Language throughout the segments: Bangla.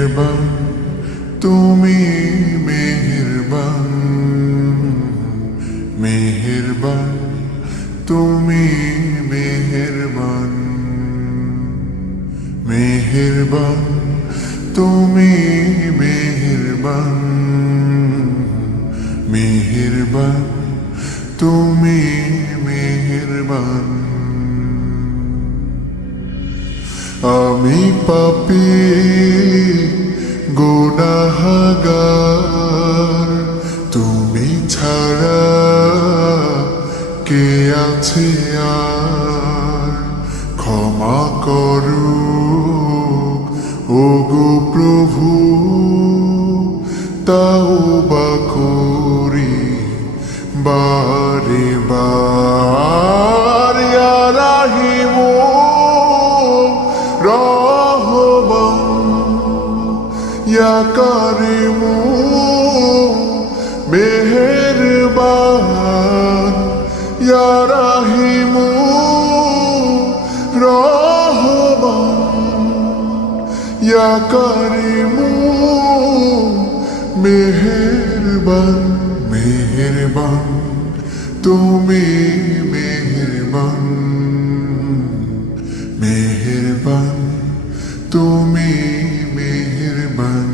মেহেরবান তুমি মেহেরবান মেহেরবান তুমি মেহেরবান মেহেরবান তুমি মেহেরবান মেহেরবান তুমি মেহেরবান আমি পাপী গুনাহগার তুমি ছাড়া কে আছে আর ক্ষমা করো ওগো প্রভু তাওবা করি বারে বার ইয়া রাহিমু রহমান ইয়া কারিমু মেহেরবান ইয়া রাহিমু রহমান ইয়া কারিমু মেহেরবান মেহেরবান তুমি মেহেরবান মেহেরবান তুমি মেহেরবান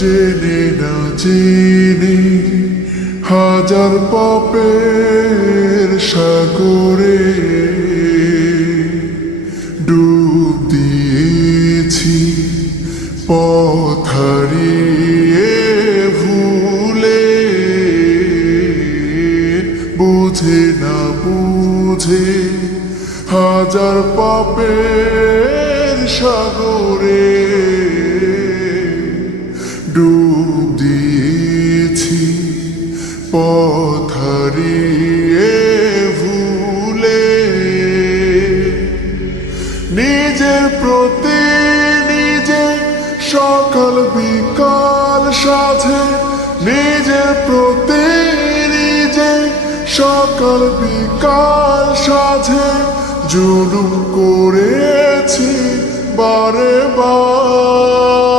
জেনে না জেনে হাজার পাপের সাগরে ডুব দিয়েছি পথ হারিয়ে ভুলে বুঝে না বুঝে হাজার পাপের সাগরে ডুব দিয়েছি পথ হারিয়ে ভুলে নিজের প্রতি নিজে সকাল বিকাল সাথে নিজের প্রতি নিজে সকাল বিকাল সাথে জুলুম করেছি বারে বার